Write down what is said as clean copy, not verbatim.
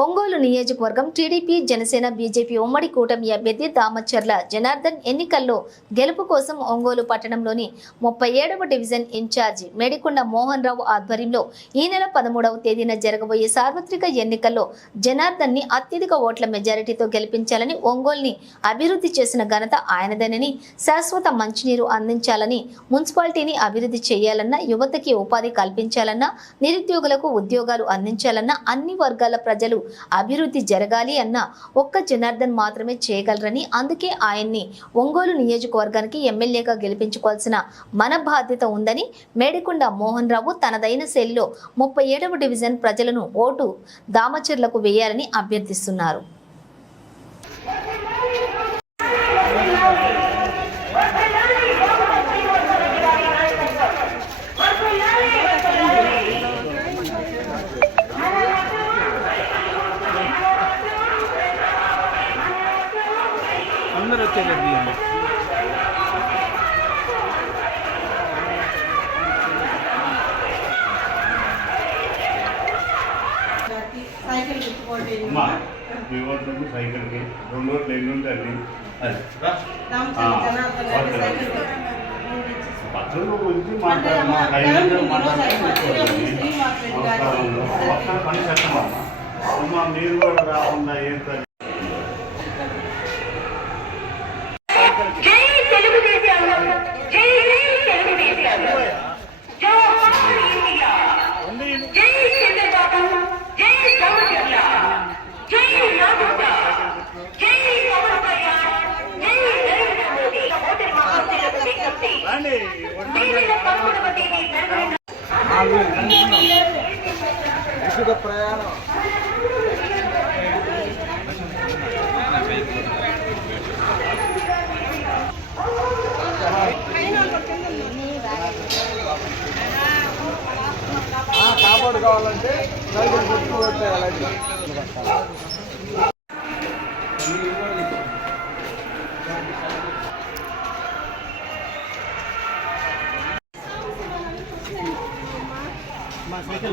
ఒంగోలు నియోజకవర్గం TDP Janasena BJP ఉమ్మడి కూటమి అభ్యర్థి దామచర్ల జనార్దన్ ఎన్నికల్లో గెలుపు కోసం ఒంగోలు పట్టణంలోని 37వ డివిజన్ ఇన్ఛార్జి మేడికొండ మోహన్ రావు ఆధ్వర్యంలో ఈ నెల 13వ తేదీన జరగబోయే సార్వత్రిక ఎన్నికల్లో జనార్దన్ ని అత్యధిక ఓట్ల మెజారిటీతో గెలిపించాలని ఒంగోలుని అభివృద్ధి చేసిన ఘనత ఆయనదేనని, శాశ్వత మంచినీరు అందించాలని, మున్సిపాలిటీని అభివృద్ధి చేయాలన్నా, యువతకి ఉపాధి కల్పించాలన్నా, నిరుద్యోగులకు ఉద్యోగాలు అందించాలన్నా, అన్ని వర్గాల ప్రజలు అభివృద్ధి జరగాలి అన్న ఒక్క జనార్దన్ మాత్రమే చేయగలరని, అందుకే ఆయన్ని ఒంగోలు నియోజకవర్గానికి ఎమ్మెల్యేగా గెలిపించుకోవాల్సిన మన బాధ్యత ఉందని మేడికొండ మోహన్ రావు తనదైన శైలిలో 37వ డివిజన్ ప్రజలను ఓటు దామచర్లకు వేయాలని అభ్యర్థిస్తున్నారు. అందరూ వచ్చేది సైకిల్కి 2 రోజులు ఎన్నుంటే పచ్చళ్ళు గురించి పని చేస్తామమ్మా. మీరు కూడా రాకుండా ఏంటంటే ప్రయాణం కాపాడు కావాలంటే కొట్టుకోవట్లేదు. మా సైకిల్